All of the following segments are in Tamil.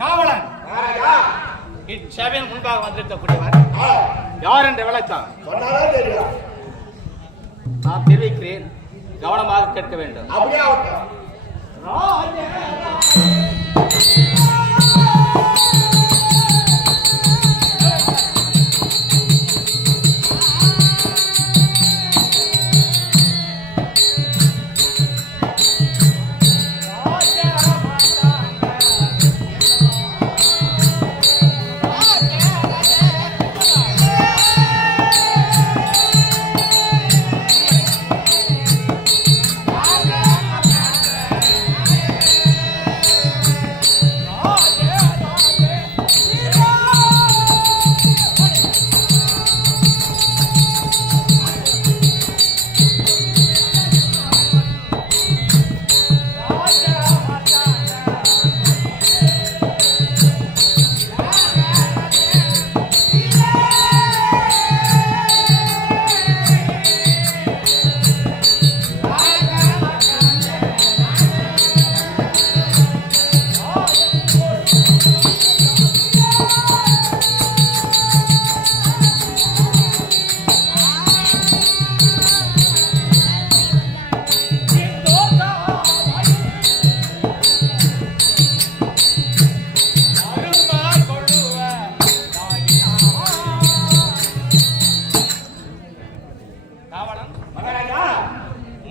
காவலன் இச்சபையின் முன்பாக வந்திருக்கக்கூடியவர் யார் என்று விளக்கம் நான் தெரிவிக்கிறேன், கவனமாக கேட்க வேண்டும்.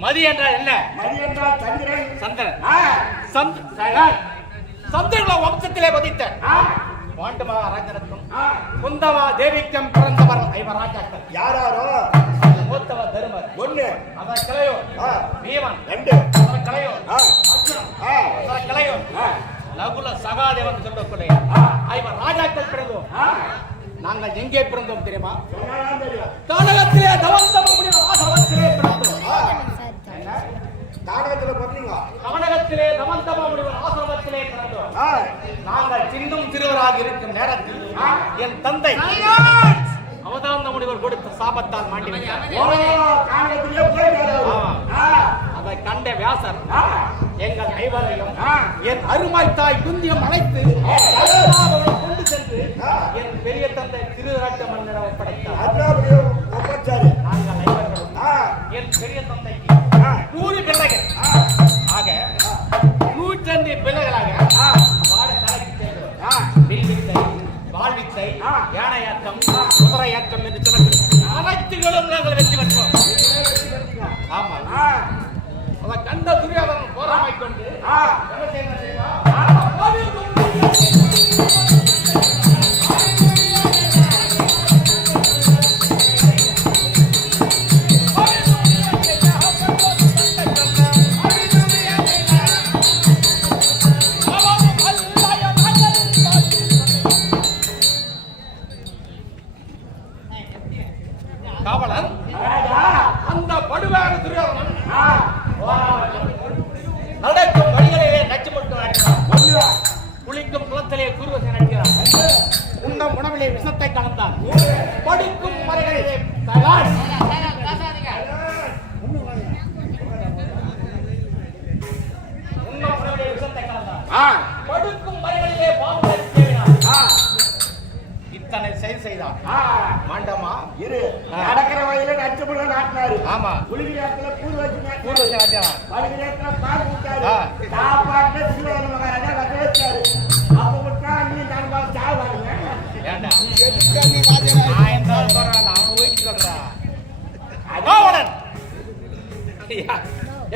மதி என்றால் என்ன? மதி என்றால் சந்திரன். சந்திரன். சந்திரகுல வம்சத்திலே பதித்த பாண்டவ ராஜரத்னம் குந்தவா தேவிக்கம் பிறந்தவர் ஐவர் ராஜாக்கள். யாராரோ? மூத்தவ தருமர் ஒண்ணு, அவர் கிளையோ பீமன் ரெண்டு, அவர் கிளையோ அர்ஜுனன் அவர் கிளையோ நகுல சகாதேவன் சொல்லக்கூடிய ஐவர் ராஜாக்கள் பிறந்தோம். நாங்கள் எங்கே பிறந்தோம் தெரியுமா? தாடகத்திலே தவந்தம முடிவு ஆசவத்திலே பிறந்தோம். தாடகத்திலே பிறந்தீங்க? தாடகத்திலே தவந்தம முடிவு ஆசவத்திலே பிறந்தோம். நாங்கள் சின்னும் சிறுவராக இருக்கும் நேரத்தில் என் தந்தை அவதாந்த முனிவர் கொடுத்த சாபத்தால் மாட்டி விட்டார். அதை கண்ட வியாசர் எங்கள் ஐவரையும் என் அருமாய் தாய் குந்தியம் அழைத்து கொண்டு சென்று என் பெரிய தந்தை திருராட்ட மன்னரை ஒப்படைத்தார். நாங்கள் ஐவர்களும் என் பெரிய தந்தைக்கு 100 பிள்ளைகள் ஆக 102 பிள்ளைகளாக பாடசாலைக்கு சென்றோம். வாழ்வித்தை, யானையாட்டம், குதிரையாட்டம் என்று சொல்லப்படும் அனைத்துகளும் நாங்கள் வெற்றி பெற்றோம். ஆமா, அதை கண்ட துரியோதனன் போராமை கொண்டு என்ன செய்யணும்? காவலன் அந்த படுவார துரியோதனன் நடக்கும் வழிகளிலே நச்சு மட்டும் நடக்கிறான். குளிக்கும் குளத்திலே குருவசை நடக்கிறான். உண்ணும் உணவிலே விஷத்தை கலந்தான். படுக்கும் மலைகளிலே உண்ணும் உணவிலே விஷத்தை கலந்தான். படுக்கும் மலைகளிலே பாம்பு இத்தனை செயல் செய்தான். மாண்டமா இரு நடக்கிற வழியில நச்சுமுள்ள நாட்டினாரு. ஆமா, குளிர்காலத்துல கூறு வச்சு நாட்டினார். படுகிறத்துல பால் ஊட்டாரு. சாப்பாட்டுல சிறுவன மகாராஜா கட்ட வச்சாரு. அப்ப விட்டா நீ தன்பா சாவாங்க. ஏண்டா நான் எந்த பரவாயில்ல, அவன் ஊக்கி சொல்றா. காவலன்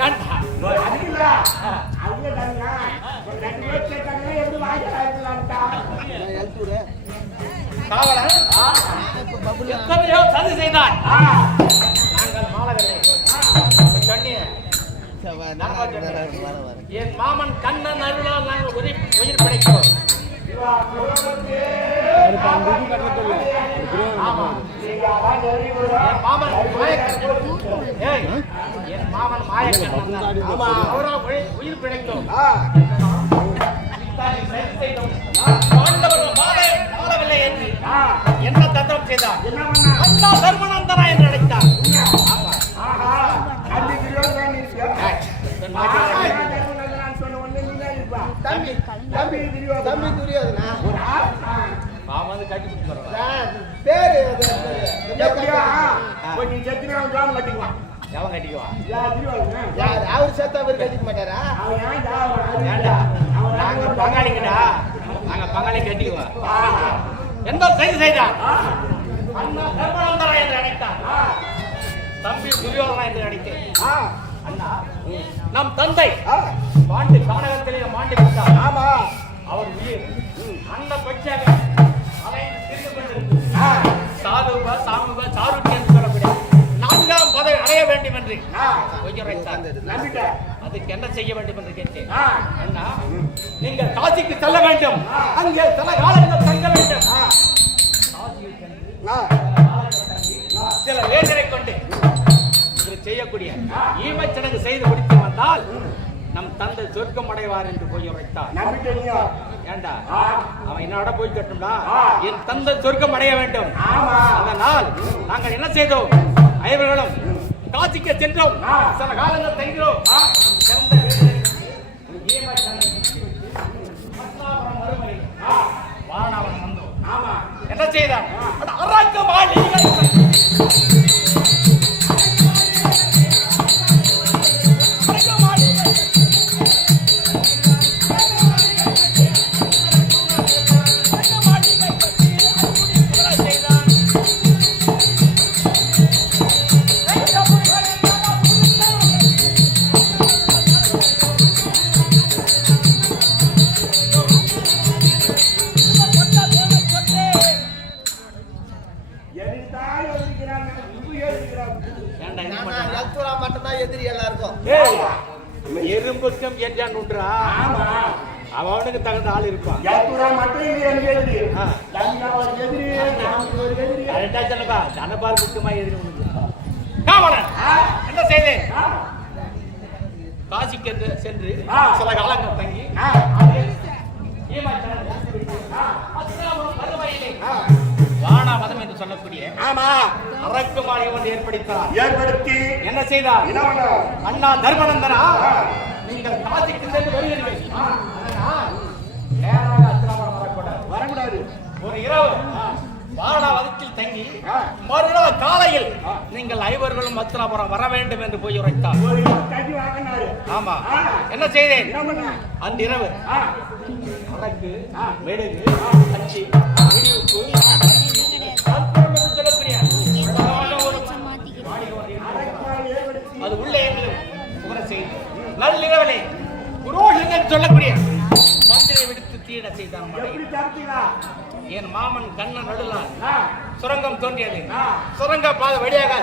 ஏண்டா அதுல அதுல தனியா ஒரு 2 பேர் கேட்டாங்க எப்படி வாங்கிடலாம்டா. காவலன் எத்தனையோ சதி செய்தான். நாங்கள் மாலவில்லை. என் மாமன் கண்ணன் அருளால் நாங்கள் உயிர் படைக்கிறோம். என் மாமன் மாயக்கண்ணன் உயிர் பிழைத்தோம். மாறவில்லை என்று என்ன தந்திரம் செய்தார்? அண்ணா தர்மநந்தனா என்று அழைத்தார். வா. தம்பி தம்பி துரியோதனா. தம்பி துரியோதனா ஒரு ஆள். நான் வந்து கட்டி கொடுத்துறேன். பேரு எப்படியா? போய் நீ செத்துனா ஜாம் கட்டிக்குவான். எவன் கட்டிக்குவான்? யார் துரியோதனா? யார் அவர் சேர்த்தா அவர் கட்டிக்க மாட்டாரா? அவன் ஏன் ஜாம் ஏண்டா நாங்க பங்காளிங்கடா, நாங்க பங்காளி கட்டிக்குவோம். எந்த செய்தி செய்தான்? அண்ணா தர்மநந்தரா என்று அழைத்தார், தம்பி துரியோதனா என்று அழைத்தேன். அண்ணா, நம் தந்தை பாண்டி கானகத்திலே மாண்டி விட்டார். ஆமா. அவர் உயிர் அந்த பட்சமாக அலைந்து திரிந்து கொண்டிருக்கு. சாதுவ சாமுவ சாருட்டி என்று சொல்லக்கூடிய 4ஆம் பதவி அடைய வேண்டும் என்று உரைத்தார். நம்பிட்டேன். அதுக்கு என்ன செய்ய வேண்டும் என்று கேட்டேன். அண்ணா, நீங்கள் காசிக்கு செல்ல வேண்டும், அங்கே சில காலங்கள் தங்க வேண்டும். காசியில் சென்று சில வேதனை கொண்டு இது செய்யக்கூடிய ஈமச்சடங்கு செய்து முடித்து வந்தால் நம் தந்தை சொர்க்கம் அடைவார் என்று போய் உரைத்தார். நம்பிட்டீங்க. ஏண்டா அவன் என்னோட போய் கட்டும்டா, என் தந்தை சொர்க்கம் அடைய வேண்டும். ஆமா. அதனால் நாங்கள் என்ன செய்தோம்? ஐவர்களும் காசிக்கு சென்றோம், சில காலங்கள் தங்கிறோம். சிறந்த வாரணாவரம் வந்தோம். ஆமா. என்ன செய்தார்? அரக்கமாளி மட்டும்தான் எதிரி எல்லாருக்கும். எறும்புக்கும் என்றான் உண்டா? அவனுக்கு தகுந்த ஆள் இருப்பான். ஜனபால் முக்கியமா எதிரி என்ன செய்தேன்? காசிக்கு சென்று சில காலங்கள் தங்கி வாரணாவதம் என்று சொல்லக்கூடிய அரக்குமாளி ஒன்று ஏற்படுத்தி என்ன செய்தார்? அண்ணா தர்மநந்தனா, நீங்கள் காசிக்கு சென்று வருகிறீர்கள், நேராக அஸ்தினாபுரம் வரக்கூடாது. ஒரு இரவு வாரணாவதத்தில் தங்கி மறுநாள் காலையில் நீங்கள் ஐவர்களும் அஸ்தினாபுரம் வர வேண்டும் என்று போய் உரைத்தார். ஆமா. என்ன செய்தேன்? அன்றிரவு அரக்கு, மெழுகு, அச்சி, அது உள்ளே செய்து நள்ளிரவனை புரோகிதன் சொல்லக்கூடிய மந்திரை விடுத்து தீட செய்தான். என் மாமன் கண்ணன் நடுலால் சுரங்கம் தோன்றியது. சுரங்க பாதை வழியாக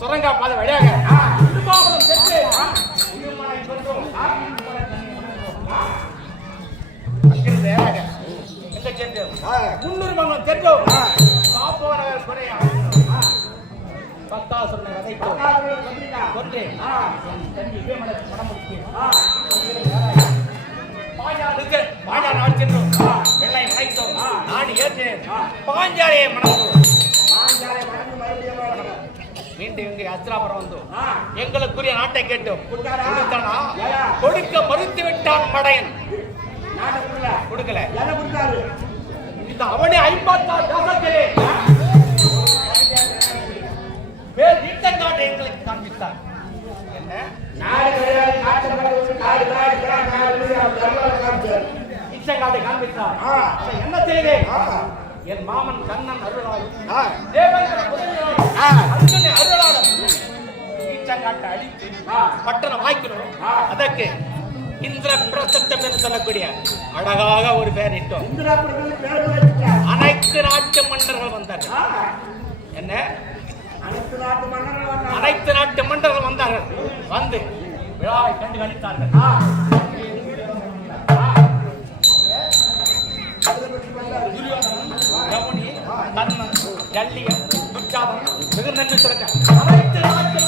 சுரங்க பாதை வழியாக முன்னூறு மங்கலம் சென்றோம். பத்தாசுரனை வதைத்தோம். கொன்றேன். பாஞ்சார் நாடு சென்றோம். வெள்ளை வளைத்தோம். நாடு ஏற்றேன். பாஞ்சாலையை மணந்தோம். மீண்டும் இங்கே அஸ்தினாபுரம் வந்தோம். எங்களுக்குரிய நாட்டை கேட்டோம். கொடுக்க மறுத்து விட்டான் மடையன். கொடுக்கல. இந்த அவனே 56 தேசத்திலே வேறு நீட்டங்காட்டை எங்களுக்கு காண்பித்தார். என்ன நீட்டங்காட்டை காண்பித்தார். என்ன செய்தேன்? என் மாமன் கண்ணன் அருளாலும் அர்ஜுனை அருளாலும் நீட்டங்காட்டை அழித்து பட்டணம் வாய்க்கிறோம். அதற்கு இந்திர பிரசப்தம் என்று சொல்லக்கூடிய அழகாக ஒரு பெயர் இட்டோம். அனைத்து நாட்டு மன்னர்கள் வந்தார்கள். என்ன? அனைத்து நாட்டு மன்னர்கள் வந்தார்கள். வந்து விழாவை கண்டு கழித்தார்கள். கவுனி, கண்ணன், ஜல்லியன், துச்சாதன், மிகுநன்று சிறக்க அனைத்து நாட்டு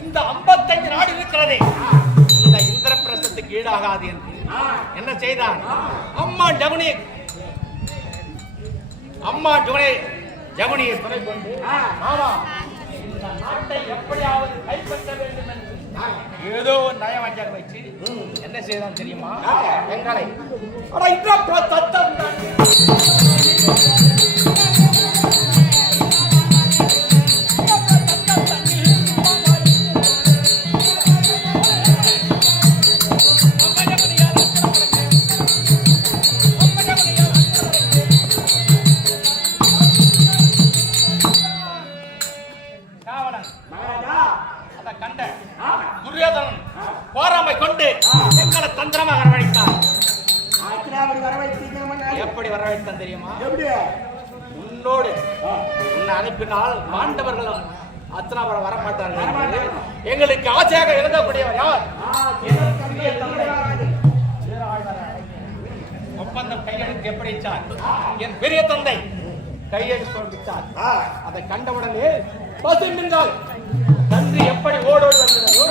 இந்த 55 நாடு இருக்கிறதே, இந்த இந்திரபிரசத்துக்கு ஈடாகாது என்று என்ன செய்தான்? அம்மா ஜகுனி அம்மா ஜமுனியை துணை கொண்டு ஆமா இந்த நாட்டை எப்படியாவது கைப்பற்ற வேண்டும் என்று ஏதோ ஒரு நயவாக்கியாக வச்சு என்ன செய்தான் தெரியுமா? எங்களை துரியோதனன் போராமை கொண்டு எங்களை தந்திரமாக வரவழைத்தான். எப்படி வரவழைத்தான் தெரியுமா? உன்னோடு உன்னை அனுப்பினால் பாண்டவர்கள் அத்தனாபுரம் வரமாட்டார்கள். எங்களுக்கு ஆசையாக எழுதக்கூடியவர் யார்? ஒப்பந்தம் கையெழுத்து எப்படி சார்? என் பெரிய தந்தை கையெழுத்து விட்டார். அதை கண்டவுடனே பசு நின்றால் தந்தை எப்படி ஓடோடு வந்ததோ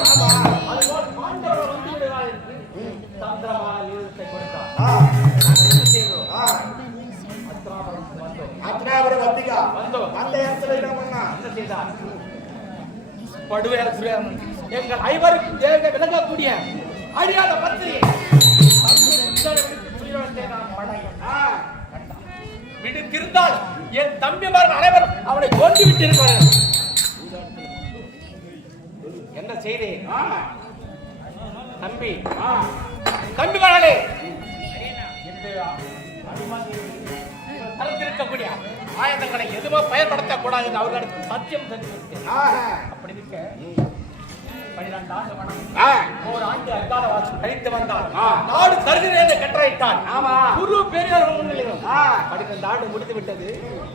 அதுபோல் பாண்டவர்கள் வந்து விடுவார் என்று தந்திரமான நிறுவனத்தை கொடுத்தார். எங்கள் ஐவருக்கும் விளங்கக்கூடிய அழியாத பத்திரிகை விடுத்திருந்தால் என் தம்பிமார்கள் அனைவரும் அவனை கொண்டு விட்டிருப்பார்கள். என்ன செய்தி? தம்பி மகளே தரத்திருக்கக்கூடிய ஆயுதங்களை எதுவோ பயன்படுத்தக்கூடாது என்று அவர்களுக்கு சத்தியம் தெரிவித்தேன். அப்படி இருக்க 12 ஆண்டு மனம் ஒரு ஆண்டு அக்கால வாசம் கழித்து வந்தால் நாடு தருகிறேன் கட்டளையிட்டான். குரு பெரியவர்கள் முன்னிலையும் 12 ஆண்டு முடிந்து விட்டது.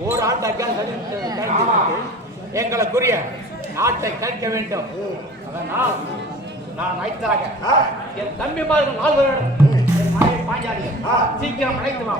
ஒரு ஆண்டு அக்கால எங்களுக்குரிய நாட்டை கழிக்க வேண்டும். அதனால் நான் அழைத்தாக என் தம்பிமார்கள் 4 வருடம் என் மனைவி பாஞ்சாலியை சீக்கிரம் அழைத்து வா.